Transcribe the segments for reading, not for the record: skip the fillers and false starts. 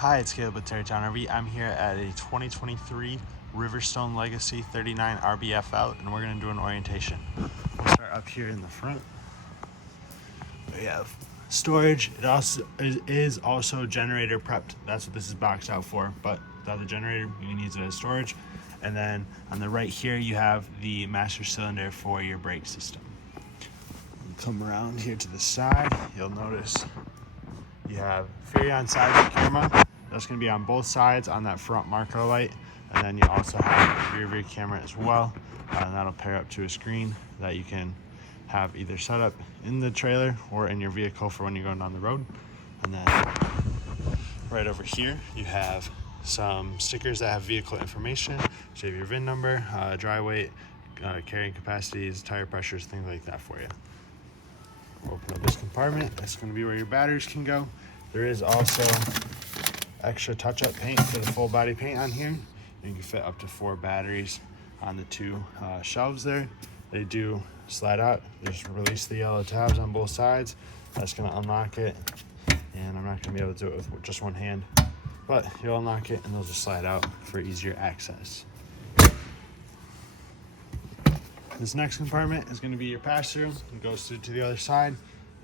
Hi, it's Caleb with Terrytown RV. I'm here at a 2023 Riverstone Legacy 39 RBF out, and we're going to do an orientation. We'll start up here in the front. We have storage. It is also generator prepped. That's what this is boxed out for, but without the generator, you can use it as storage. And then on the right here, you have the master cylinder for your brake system. Come around here to the side, you'll notice you have Furion side camera. That's going to be on both sides on that front marker light. And then you also have a rear view camera as well. And that'll pair up to a screen that you can have either set up in the trailer or in your vehicle for when you're going down the road. And then right over here, you have some stickers that have vehicle information. So you have your VIN number, dry weight, carrying capacities, tire pressures, things like that for you. Open up this compartment. That's going to be where your batteries can go. There is also extra touch-up paint for the full body paint on here. You can fit up to 4 batteries on the 2 shelves there. They do slide out. Just release the yellow tabs on both sides. That's going to unlock it. And I'm not going to be able to do it with just one hand, but you'll unlock it and they'll just slide out for easier access. This next compartment is going to be your pass-through. It goes through to the other side.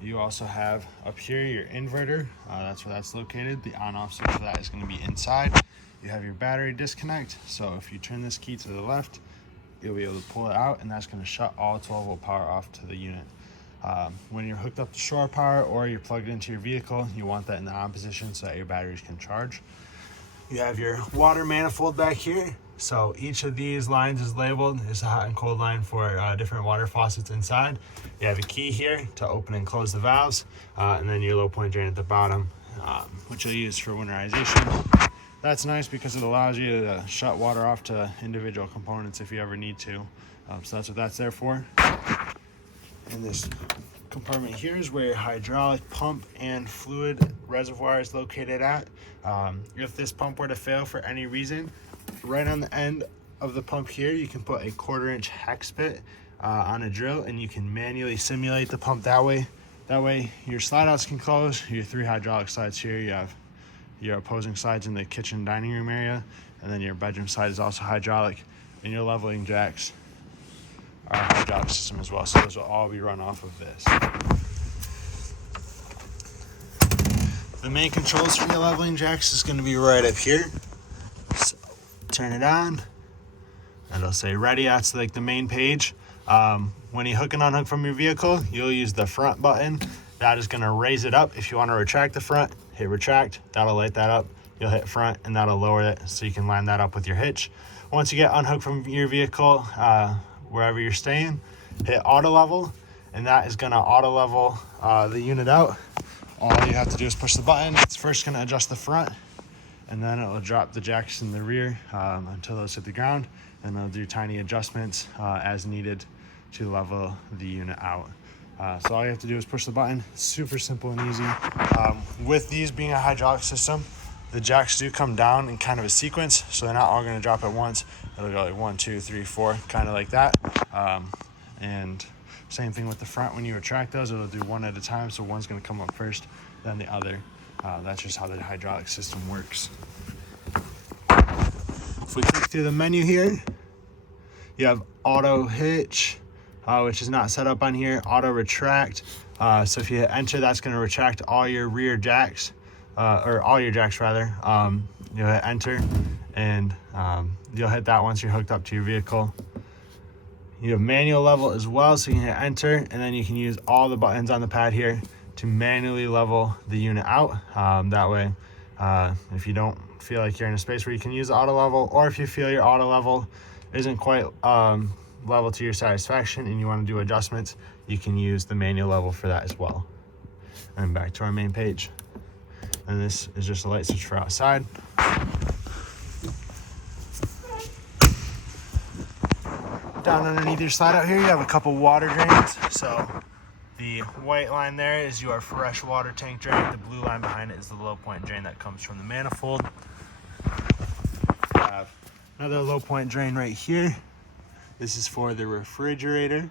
You also have up here your inverter. That's where that's located. The on-off switch for that is going to be inside. You have your battery disconnect. So if you turn this key to the left, you'll be able to pull it out, and that's going to shut all 12-volt power off to the unit. When you're hooked up to shore power or you're plugged into your vehicle, you want that in the on position so that your batteries can charge. You have your water manifold back here. So each of these lines is labeled. It's a hot and cold line for different water faucets inside. You have a key here to open and close the valves, and then your low point drain at the bottom, which you'll use for winterization. That's nice because it allows you to shut water off to individual components if you ever need to. So that's what that's there for. And this compartment here is where your hydraulic pump and fluid reservoir is located at. If this pump were to fail for any reason, right on the end of the pump here, you can put a 1/4-inch hex bit on a drill, and you can manually simulate the pump that way. That way your slide outs can close. Your 3 hydraulic slides here, you have your opposing slides in the kitchen dining room area, and then your bedroom side is also hydraulic, and your leveling jacks are a hydraulic system as well. So those will all be run off of this. The main controls for your leveling jacks is going to be right up here. So turn it on, and it'll say ready. That's like the main page. When you hook and unhook from your vehicle, you'll use the front button. That is going to raise it up. If you want to retract the front, hit retract. That'll light that up. You'll hit front, and that'll lower it so you can line that up with your hitch. Once you get unhooked from your vehicle, wherever you're staying, hit auto level, and that is going to auto level the unit out. All you have to do is push the button. It's first going to adjust the front, and then it'll drop the jacks in the rear until those hit the ground, and it'll do tiny adjustments as needed to level the unit out. So all you have to do is push the button. Super simple and easy. With these being a hydraulic system, the jacks do come down in kind of a sequence, so they're not all going to drop at once. It'll go like 1, 2, 3, 4, kind of like that. And same thing with the front. When you retract those, it'll do one at a time, so one's going to come up first, then the other. That's just how the hydraulic system works. If we click through the menu here, you have auto hitch, which is not set up on here. Auto retract. So if you hit enter, that's going to retract all your rear jacks, or all your jacks rather. You'll hit enter, and you'll hit that once you're hooked up to your vehicle. You have manual level as well, so you can hit enter, and then you can use all the buttons on the pad here to manually level the unit out. That way, if you don't feel like you're in a space where you can use auto level, or if you feel your auto level isn't quite level to your satisfaction and you want to do adjustments, you can use the manual level for that as well. And back to our main page. And this is just a light switch for outside. Down underneath your slide out here, you have a couple water drains. So the white line there is your fresh water tank drain. The blue line behind it is the low point drain that comes from the manifold. You have another low point drain right here. This is for the refrigerator.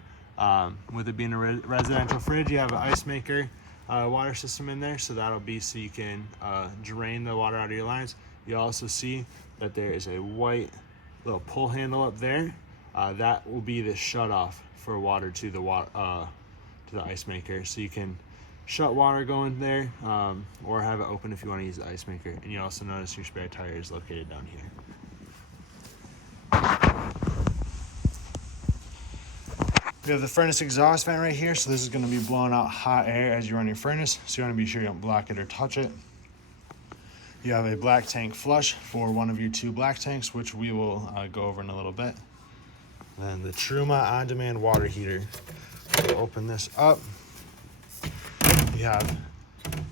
With it being a residential fridge, you have an ice maker water system in there, so that'll be so you can drain the water out of your lines. You also see that there is a white little pull handle up there. That will be the shut off for water to the ice maker, so you can shut water going there, or have it open if you want to use the ice maker. And you also notice your spare tire is located down here. We have the furnace exhaust vent right here, so this is going to be blowing out hot air as you run your furnace, so you want to be sure you don't block it or touch it. You have a black tank flush for one of your 2 black tanks, which we will go over in a little bit. Then the Truma on-demand water heater. We'll open this up. You have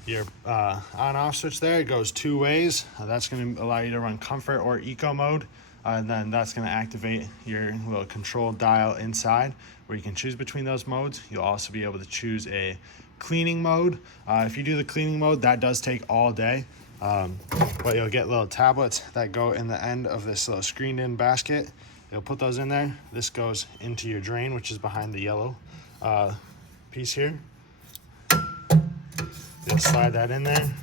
your on-off switch there. It goes 2 ways. That's going to allow you to run comfort or eco mode. And then that's going to activate your little control dial inside where you can choose between those modes. You'll also be able to choose a cleaning mode. If you do the cleaning mode, that does take all day. But you'll get little tablets that go in the end of this little screened in basket. You'll put those in there. This goes into your drain, which is behind the yellow piece here. You'll slide that in there,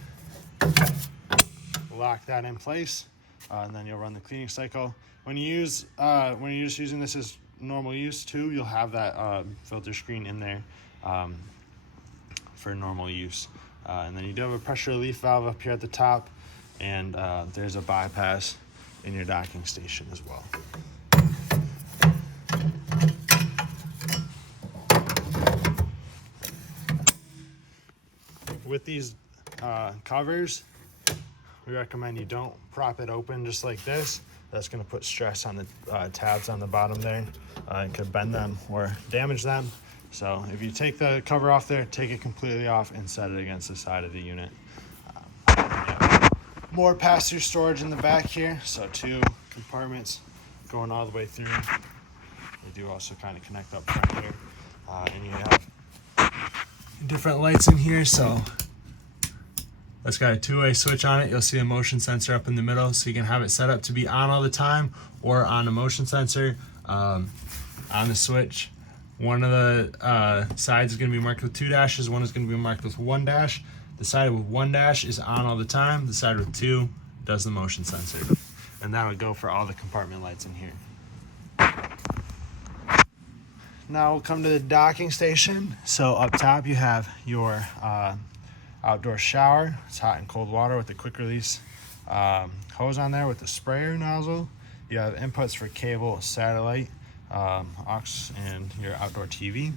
lock that in place, and then you'll run the cleaning cycle. When you're just using this as normal use too, you'll have that filter screen in there for normal use. And then you do have a pressure relief valve up here at the top, and there's a bypass in your docking station as well. With these covers, we recommend you don't prop it open just like this. That's going to put stress on the tabs on the bottom there. It could bend them or damage them. So if you take the cover off there, take it completely off and set it against the side of the unit. Yeah. More pass-through storage in the back here. So 2 compartments going all the way through. They do also kind of connect up front here. And you have different lights in here. So it's got a 2-way switch on it. You'll see a motion sensor up in the middle, so you can have it set up to be on all the time or on a motion sensor on the switch. One of the sides is going to be marked with 2 dashes. One is going to be marked with 1 dash. The side with 1 dash is on all the time. The side with 2 does the motion sensor. And that would go for all the compartment lights in here. Now we'll come to the docking station. So up top you have your outdoor shower. It's hot and cold water with a quick release hose on there with the sprayer nozzle. You have inputs for cable, satellite, aux, and your outdoor TV.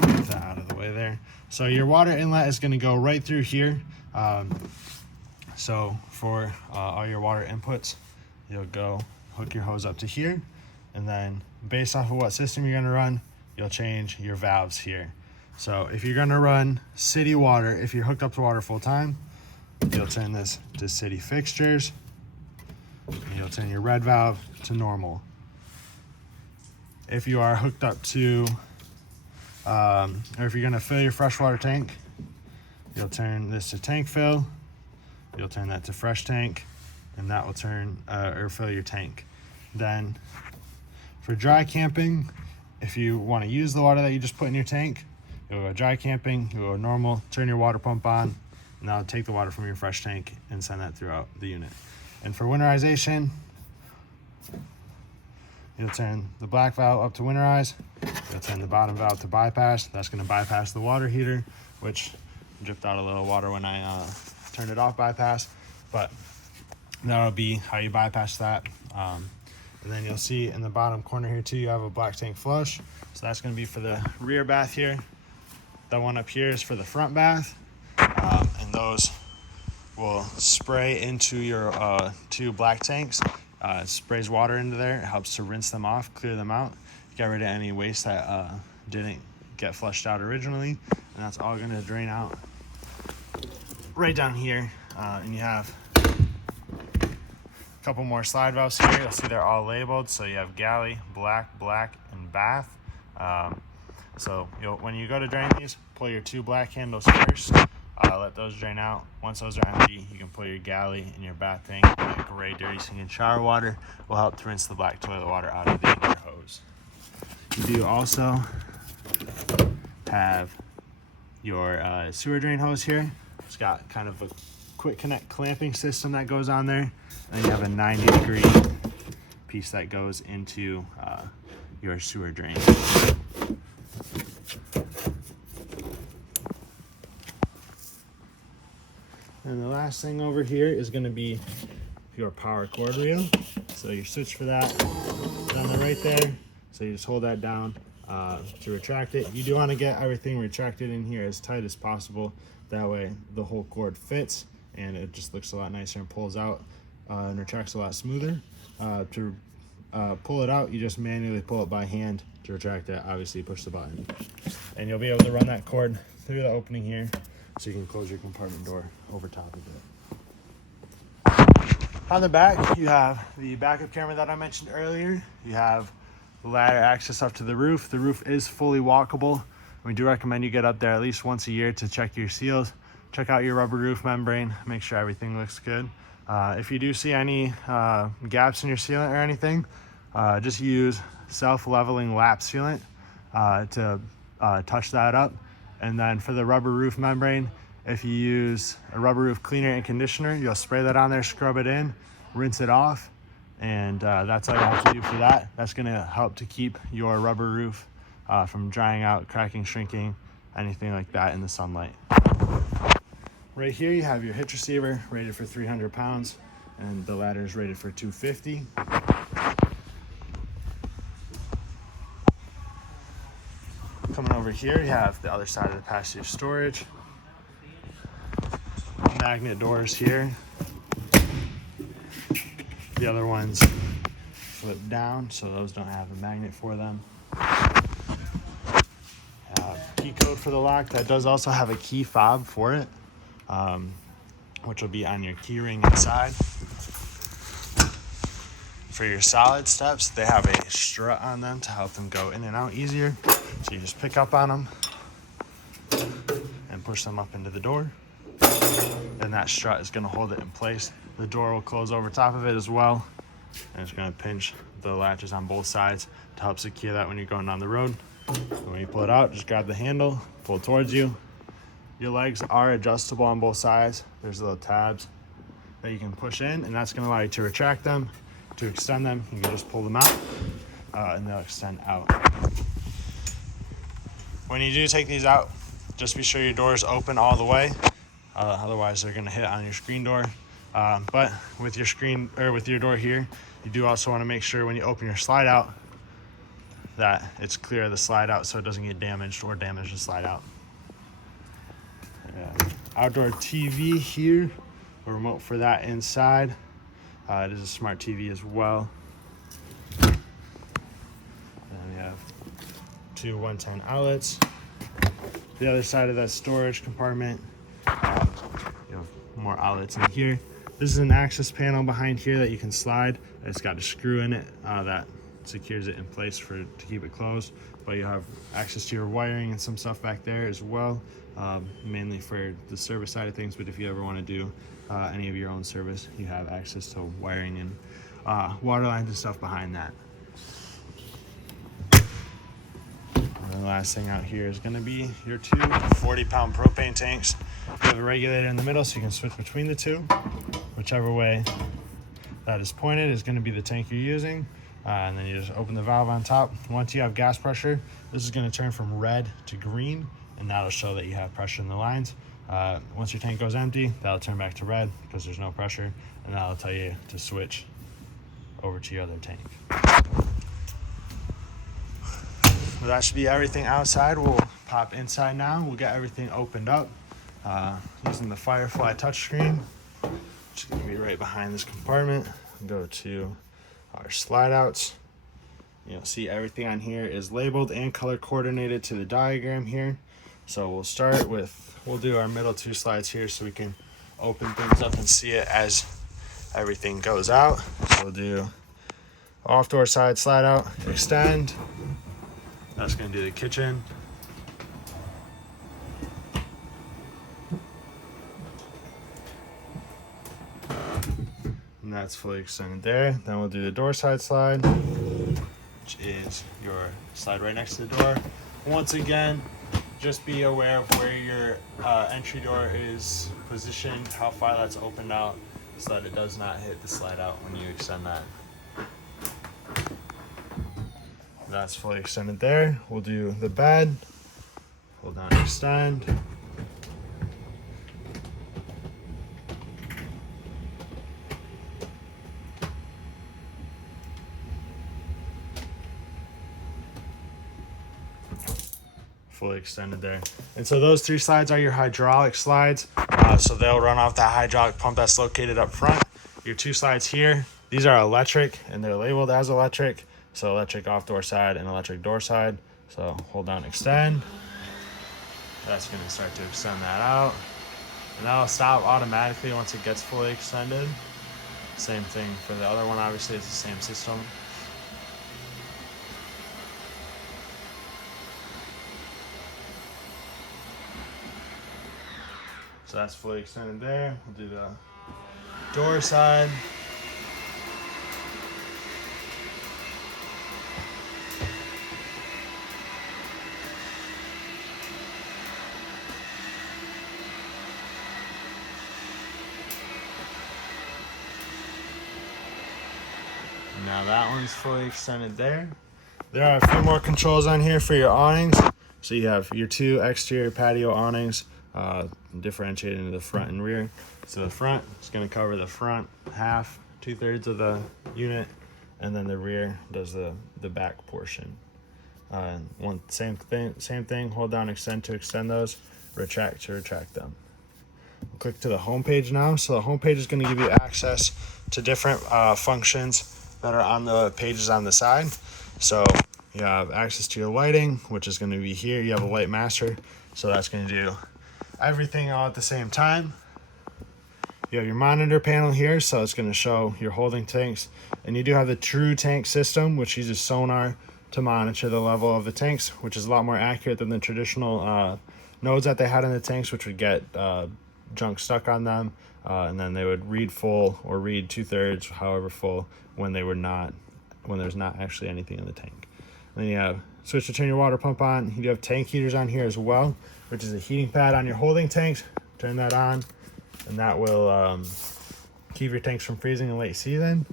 Get that out of the way there. So your water inlet is going to go right through here. So for all your water inputs, you'll go hook your hose up to here, and then based off of what system you're going to run, you'll change your valves here. So if you're going to run city water, if you're hooked up to water full time, you'll turn this to city fixtures, and you'll turn your red valve to normal. If you are hooked up to, or if you're going to fill your freshwater tank, you'll turn this to tank fill, you'll turn that to fresh tank, and that will turn or fill your tank. Then for dry camping, if you want to use the water that you just put in your tank, you'll go dry camping, you'll go normal, turn your water pump on, and that'll take the water from your fresh tank and send that throughout the unit. And for winterization, you'll turn the black valve up to winterize, you'll turn the bottom valve to bypass. That's going to bypass the water heater, which dripped out a little water when I turned it off bypass, but that'll be how you bypass that. And then you'll see in the bottom corner here too, you have a black tank flush. So that's going to be for the rear bath here. That one up here is for the front bath. And those will spray into your 2 black tanks. It sprays water into there. It helps to rinse them off, clear them out, get rid of any waste that didn't get flushed out originally. And that's all going to drain out right down here. And you have a couple more slide valves here. You'll see they're all labeled. So you have galley, black, and bath. So when you go to drain these, pull your 2 black handles first. Let those drain out. Once those are empty, you can pull your galley and your bath tank. That gray, dirty sinking shower water will help to rinse the black toilet water out of the inner hose. You do also have your sewer drain hose here. It's got kind of a quick connect clamping system that goes on there. And you have a 90-degree piece that goes into your sewer drain. And the last thing over here is going to be your power cord reel. So your switch for that is on the right there. So you just hold that down to retract it. You do want to get everything retracted in here as tight as possible. That way the whole cord fits and it just looks a lot nicer and pulls out and retracts a lot smoother. To pull it out, you just manually pull it by hand. To retract it, obviously push the button. And you'll be able to run that cord through the opening here so you can close your compartment door over top of it. On the back, you have the backup camera that I mentioned earlier. You have the ladder access up to the roof. The roof is fully walkable. We do recommend you get up there at least once a year to check your seals, check out your rubber roof membrane, make sure everything looks good. If you do see any gaps in your sealant or anything, just use self-leveling lap sealant to touch that up. And then for the rubber roof membrane, if you use a rubber roof cleaner and conditioner, you'll spray that on there, scrub it in, rinse it off, and that's all you have to do for that. That's going to help to keep your rubber roof from drying out, cracking, shrinking, anything like that in the sunlight. Right here you have your hitch receiver rated for 300 pounds and the ladder is rated for 250. Coming over here, you have the other side of the passenger storage. Magnet doors here. The other ones flip down, so those don't have a magnet for them. Key code for the lock. That does also have a key fob for it, which will be on your key ring inside. For your solid steps, they have a strut on them to help them go in and out easier. So you just pick up on them and push them up into the door. Then that strut is going to hold it in place. The door will close over top of it as well. And it's going to pinch the latches on both sides to help secure that when you're going down the road. And when you pull it out, just grab the handle, pull it towards you. Your legs are adjustable on both sides. There's little tabs that you can push in, and that's going to allow you to retract them. To extend them, you can just pull them out and they'll extend out. When you do take these out, just be sure your doors open all the way. Otherwise, they're going to hit on your screen door. But with your screen or with your door here, you do also want to make sure when you open your slide out that it's clear of the slide out so it doesn't get damaged or damage the slide out. Outdoor TV here, a remote for that inside. It is a smart TV as well. And we have two 110 outlets. The other side of that storage compartment, you have more outlets in here. This is an access panel behind here that you can slide. It's got a screw in it that secures it in place to keep it closed. But you have access to your wiring and some stuff back there as well, mainly for the service side of things. But if you ever want to do any of your own service, you have access to wiring and water lines and stuff behind that. And the last thing out here is going to be your two 40-pound propane tanks. You have a regulator in the middle so you can switch between the two. Whichever way that is pointed is going to be the tank you're using. And then you just open the valve on top. Once you have gas pressure, this is going to turn from red to green, and that'll show that you have pressure in the lines. Once your tank goes empty, that'll turn back to red because there's no pressure, and that'll tell you to switch over to your other tank. Well, that should be everything outside. We'll pop inside now. We'll get everything opened up using the Firefly touchscreen, which is going to be right behind this compartment. Go to our slide outs. You'll see everything on here is labeled and color coordinated to the diagram here. So we'll do our middle two slides here so we can open things up and see it as everything goes out. So we'll do off door side slide out, extend. That's going to do the kitchen. And that's fully extended there. Then we'll do the door side slide, which is your slide right next to the door. Once again, just be aware of where your entry door is positioned, how far that's opened out, so that it does not hit the slide out when you extend that. That's fully extended there. We'll do the bed. Hold down, extend. Fully extended there. And so those 3 slides are your hydraulic slides. So they'll run off that hydraulic pump that's located up front. Your 2 slides here, these are electric and they're labeled as electric. So electric off door side and electric door side. So hold down, extend. That's gonna start to extend that out. And that'll stop automatically once it gets fully extended. Same thing for the other one, obviously it's the same system. So that's fully extended there. We'll do the door side. Now that one's fully extended there. There are a few more controls on here for your awnings. So you have your 2 exterior patio awnings, differentiated into the front and rear. So the front is going to cover the front half, 2/3 of the unit, and then the rear does the back portion. Same thing. Hold down, extend to extend those, retract to retract them. We'll click to the home page now. So the home page is going to give you access to different functions that are on the pages on the side. So you have access to your lighting, which is going to be here. You have a light master, so that's going to do everything all at the same time. You have your monitor panel here, so it's going to show your holding tanks. And you do have the true tank system, which uses sonar to monitor the level of the tanks, which is a lot more accurate than the traditional nodes that they had in the tanks, which would get junk stuck on them. And then they would read full or read 2/3, however full, when there's not actually anything in the tank. And then you have switch to turn your water pump on. You do have tank heaters on here as well, which is a heating pad on your holding tanks. Turn that on, and that will keep your tanks from freezing in late season.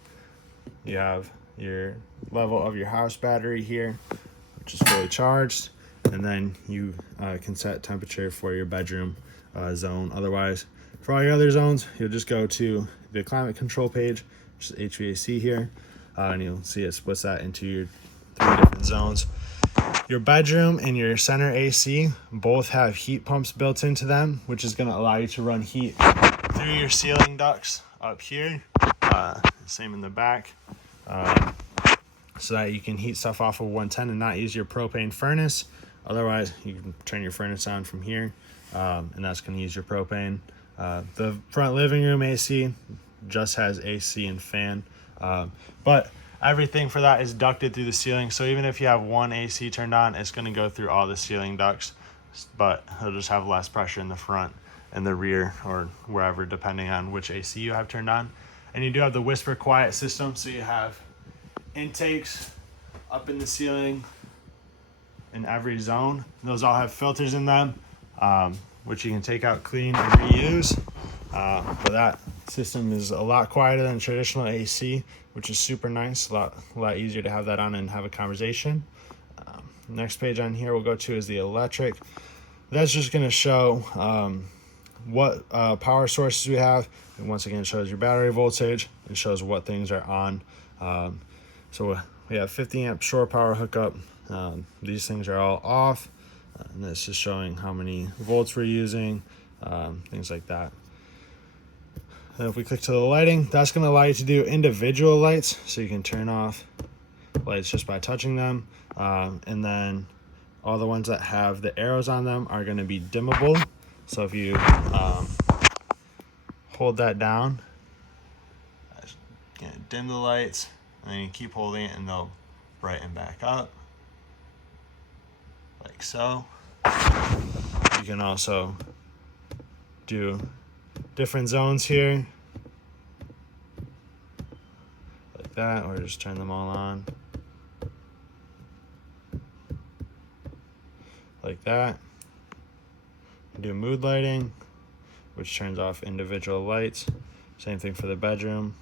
You have your level of your house battery here, which is fully charged, and then you can set temperature for your bedroom zone. Otherwise, for all your other zones, you'll just go to the climate control page, which is HVAC here, and you'll see it splits that into your 3 different zones. Your bedroom and your center AC both have heat pumps built into them, which is going to allow you to run heat through your ceiling ducts up here. Same in the back, so that you can heat stuff off of 110 and not use your propane furnace. Otherwise, you can turn your furnace on from here, and that's going to use your propane. The front living room AC just has AC and fan, but everything for that is ducted through the ceiling. So even if you have one AC turned on, it's going to go through all the ceiling ducts, but it'll just have less pressure in the front and the rear, or wherever, depending on which AC you have turned on. And you do have the whisper quiet system, so you have intakes up in the ceiling in every zone. Those all have filters in them, which you can take out, clean, and reuse. But that system is a lot quieter than traditional AC, which is super nice. A lot easier to have that on and have a conversation. Next page on here we'll go to is the electric. That's just going to show what power sources we have. And once again, it shows your battery voltage and shows what things are on. So we have 50 amp shore power hookup. These things are all off. And this is showing how many volts we're using, things like that. And if we click to the lighting, that's going to allow you to do individual lights. So you can turn off lights just by touching them. And then all the ones that have the arrows on them are going to be dimmable. So if you hold that down, that's going to dim the lights, and then you keep holding it and they'll brighten back up, like so. You can also do different zones here, like that, or just turn them all on, like that. do mood lighting, which turns off individual lights. Same thing for the bedroom.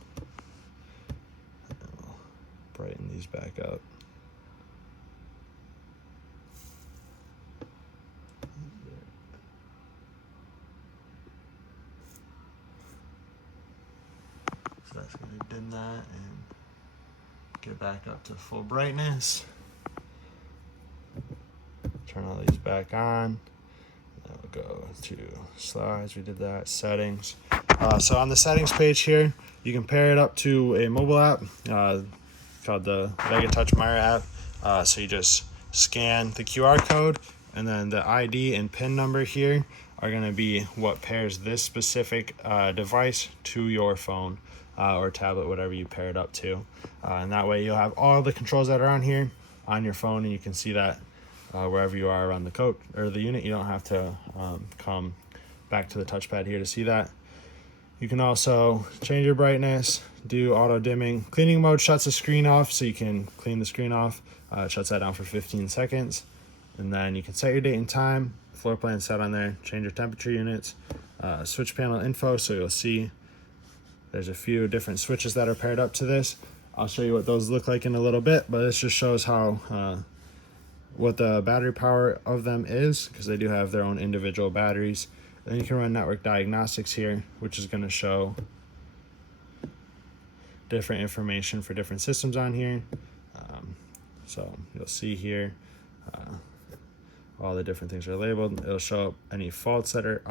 I'll brighten these back up. So that's going to dim that and get back up to full brightness. Turn all these back on. Then we'll go to slides. We did that. Settings. So on the settings page here, you can pair it up to a mobile app called the Vega Touch Myra app. So you just scan the QR code, and then the ID and PIN number here are going to be what pairs this specific device to your phone or tablet, whatever you pair it up to. And that way you'll have all the controls that are on here on your phone, and you can see that wherever you are around the coach or the unit. You don't have to come back to the touchpad here to see that. You can also change your brightness, do auto dimming. Cleaning mode shuts the screen off, so you can clean the screen off. It shuts that down for 15 seconds. And then you can set your date and time, floor plan set on there, change your temperature units, switch panel info, so you'll see there's a few different switches that are paired up to this. I'll show you what those look like in a little bit, but this just shows how what the battery power of them is, because they do have their own individual batteries. Then you can run network diagnostics here, which is going to show different information for different systems on here. So you'll see here all the different things are labeled. It'll show up any faults that are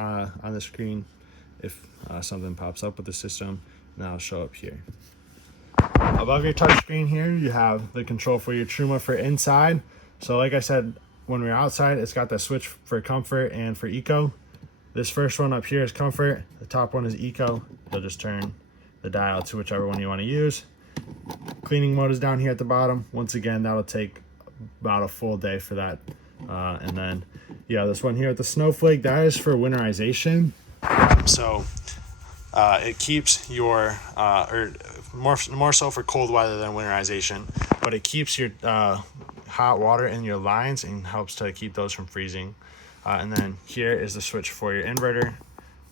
on the screen if something pops up with the system, and that'll show up here. Above your touch screen here, you have the control for your Truma for inside. So like I said, when we're outside, it's got the switch for comfort and for eco. This first one up here is comfort. The top one is eco. You'll just turn the dial to whichever one you want to use. Cleaning mode is down here at the bottom. Once again, that'll take about a full day for that. And then, yeah, this one here with the snowflake, that is for winterization. So it keeps your, or more so for cold weather than winterization, but it keeps your hot water in your lines and helps to keep those from freezing. And then here is the switch for your inverter.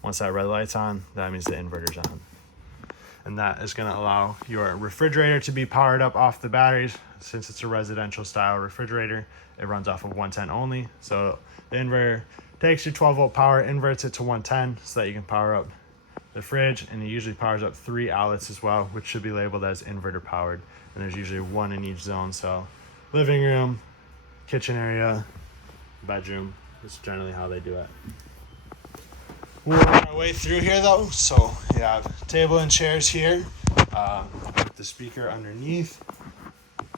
Once that red light's on, that means the inverter's on. And that is going to allow your refrigerator to be powered up off the batteries. Since it's a residential style refrigerator, it runs off of 110 only. So the inverter takes your 12-volt power, inverts it to 110 so that you can power up the fridge, and it usually powers up 3 outlets as well, which should be labeled as inverter powered. And there's usually one in each zone. So living room, kitchen area, bedroom. That's generally how they do it. We'll work our way through here though. So you have table and chairs here, the speaker underneath,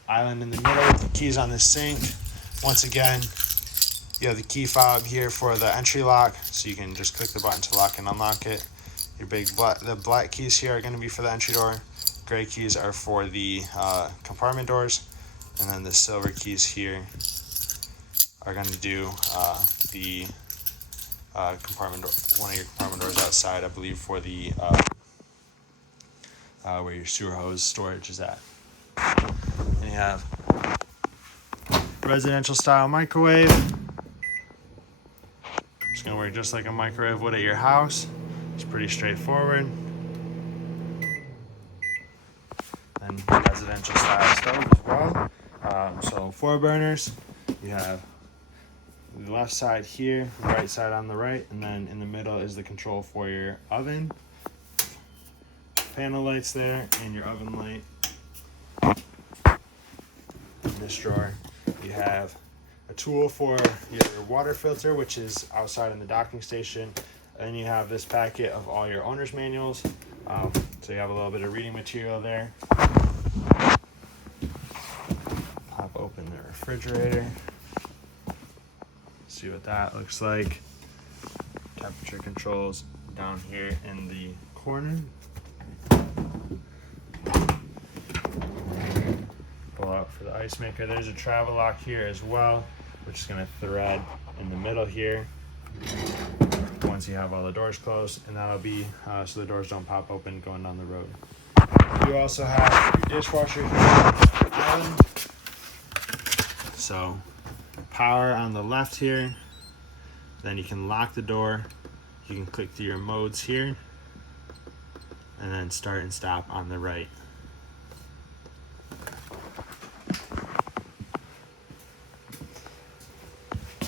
island in the middle, the keys on the sink. Once again, you have the key fob here for the entry lock, so you can just click the button to lock and unlock it. Your the black keys here are going to be for the entry door. Gray keys are for the compartment doors, and then the silver keys here are going to do the compartment door, one of your compartment doors outside, I believe, for the where your sewer hose storage is at. And you have residential style microwave. It's going to work just like a microwave would at your house. It's pretty straightforward. And residential style stove as well. So 4 burners. You have the left side here, the right side on the right, and then in the middle is the control for your oven. Panel lights there, and your oven light. In this drawer, you have a tool for your water filter, which is outside in the docking station. And you have this packet of all your owner's manuals. So you have a little bit of reading material there. Pop open the refrigerator. See what that looks like. Temperature controls down here in the corner. Pull out for the ice maker. There's a travel lock here as well, which is going to thread in the middle here once you have all the doors closed, and that'll be so the doors don't pop open going down the road. You also have your dishwasher here. So power on the left here, Then you can lock the door. You can click through your modes here, and then start and stop on the right.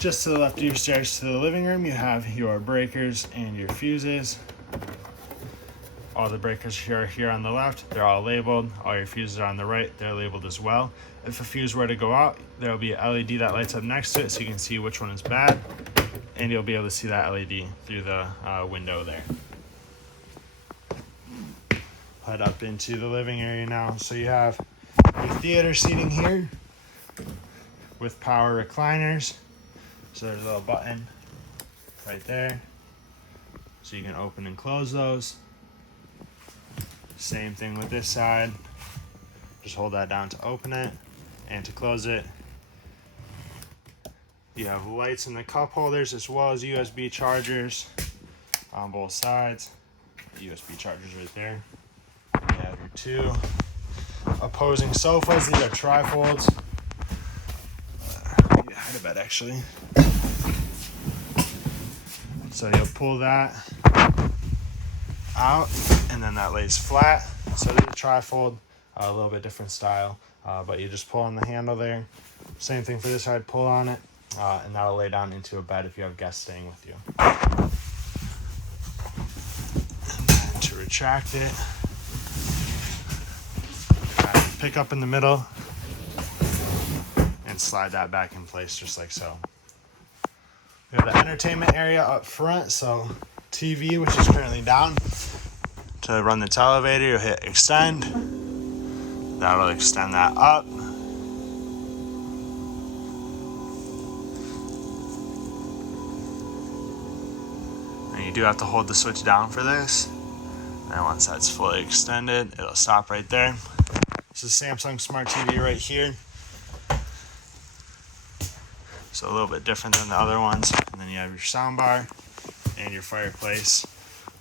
Just to the left of your stairs to the living room, you have your breakers and your fuses. All the breakers are here on the left. They're all labeled. All your fuses are on the right. They're labeled as well. If a fuse were to go out, there will be an LED that lights up next to it so you can see which one is bad. And you'll be able to see that LED through the window there. Head up into the living area now. So you have your theater seating here with power recliners. So there's a little button right there. So you can open and close those. Same thing with this side. Just hold that down to open it and to close it. You have lights in the cup holders as well as USB chargers on both sides. USB chargers right there. You have your two opposing sofas. These are trifolds. You hide a bed actually. So you'll pull that out and then that lays flat. So it is a trifold, a little bit different style, but you just pull on the handle there. Same thing for this side, pull on it, and that'll lay down into a bed if you have guests staying with you. And then to retract it, pick up in the middle and slide that back in place just like so. We have the entertainment area up front, so TV, which is currently down. To run the televator, you'll hit extend. That'll extend that up. And you do have to hold the switch down for this. And once that's fully extended, it'll stop right there. This is Samsung Smart TV right here. So a little bit different than the other ones. And then you have your sound bar and your fireplace,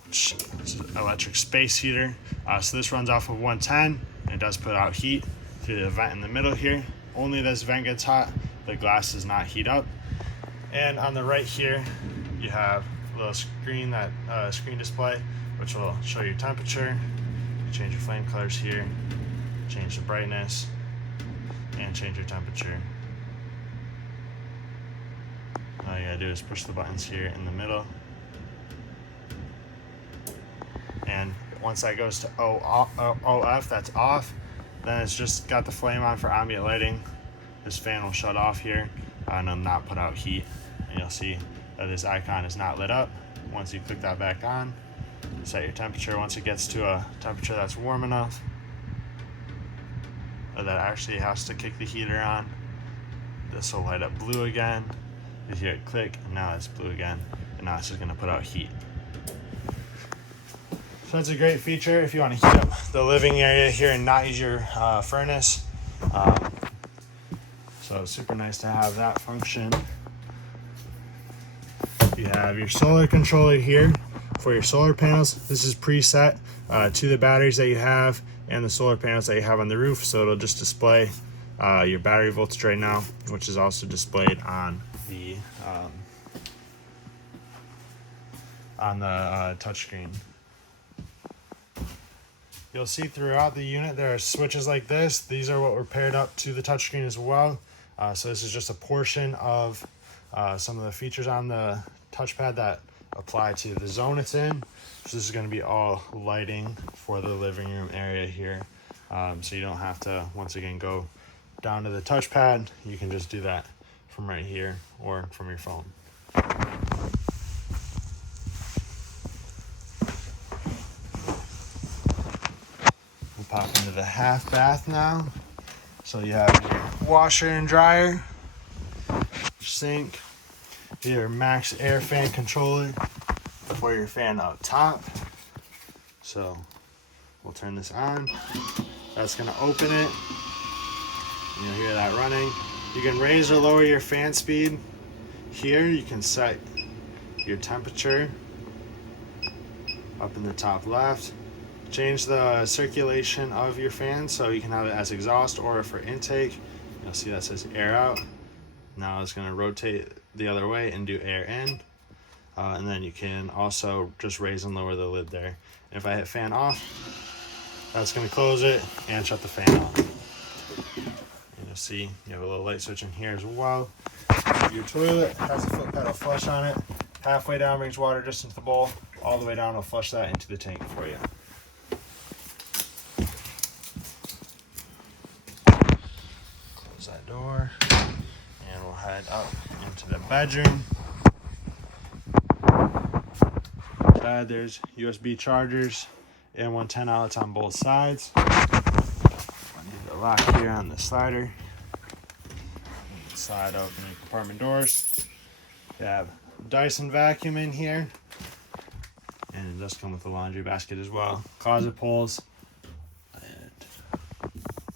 which is an electric space heater. So this runs off of 110. And it does put out heat through the vent in the middle here. Only this vent gets hot. The glass does not heat up. And on the right here, you have a little screen, that screen display, which will show your temperature. Change your flame colors here, change the brightness, and change your temperature. All you gotta do is push the buttons here in the middle. And once that goes to OF, that's off. Then it's just got the flame on for ambient lighting. This fan will shut off here and it'll not put out heat. And you'll see that this icon is not lit up. Once you click that back on, set your temperature. Once it gets to a temperature that's warm enough, that actually has to kick the heater on, this will light up blue again. You hear it click, and now it's blue again, and now it's just gonna put out heat. So that's a great feature if you want to heat up the living area here and not use your furnace. So it's super nice to have that function. You have your solar controller here for your solar panels. This is preset to the batteries that you have and the solar panels that you have on the roof. So it'll just display your battery voltage right now, which is also displayed on the touchscreen. You'll see throughout the unit there are switches like this. These are what were paired up to the touchscreen as well. So this is just a portion of some of the features on the touchpad that apply to the zone it's in. So this is going to be all lighting for the living room area here. So you don't have to, once again, go down to the touchpad. You can just do that from right here or from your phone. We'll pop into the half bath now. So you have your washer and dryer, sink, your max air fan controller for your fan up top. So we'll turn this on. That's gonna open it. You'll hear that running. You can raise or lower your fan speed. Here you can set your temperature up in the top left. Change the circulation of your fan so you can have it as exhaust or for intake. You'll see that says air out. Now it's going to rotate the other way and do air in. and then you can also just raise and lower the lid there. And if I hit fan off, that's going to close it and shut the fan off. And you'll see you have a little light switch in here as well. Your toilet has a foot pedal flush on it. Halfway down brings water just into the bowl. All the way down will flush that into the tank for you. Close that door, and we'll head up into the bedroom. There's USB chargers and 110 outlets on both sides. The lock here on the slider. Slide open your compartment doors. You have Dyson vacuum in here, and it does come with a laundry basket as well. Closet pulls and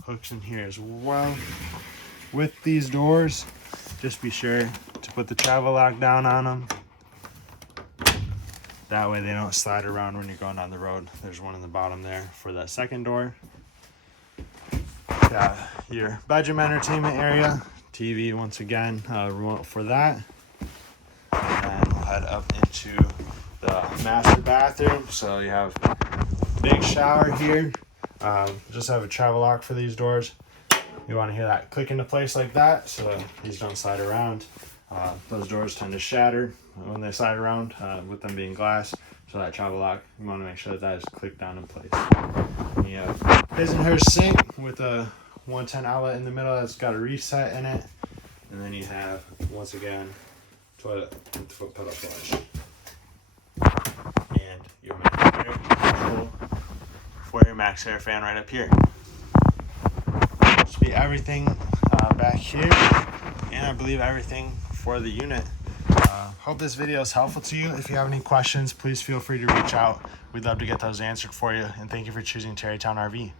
hooks in here as well. With these doors, just be sure to put the travel lock down on them. That way they don't slide around when you're going down the road. There's one in the bottom there for that second door. Got your bedroom entertainment area. TV once again, remote for that. And we'll head up into the master bathroom. So you have big shower here. Just have a travel lock for these doors. You want to hear that click into place like that so these don't slide around. Those doors tend to shatter when they slide around with them being glass. So that travel lock, you want to make sure that that is clicked down in place. And you have his and her sink with a 110 outlet in the middle that's got a reset in it. And then you have, once again, toilet with the foot pedal flush. And your control for your max air fan right up here. This should be everything back here. And I believe everything for the unit. Hope this video is helpful to you. If you have any questions, please feel free to reach out. We'd love to get those answered for you. And thank you for choosing Terrytown RV.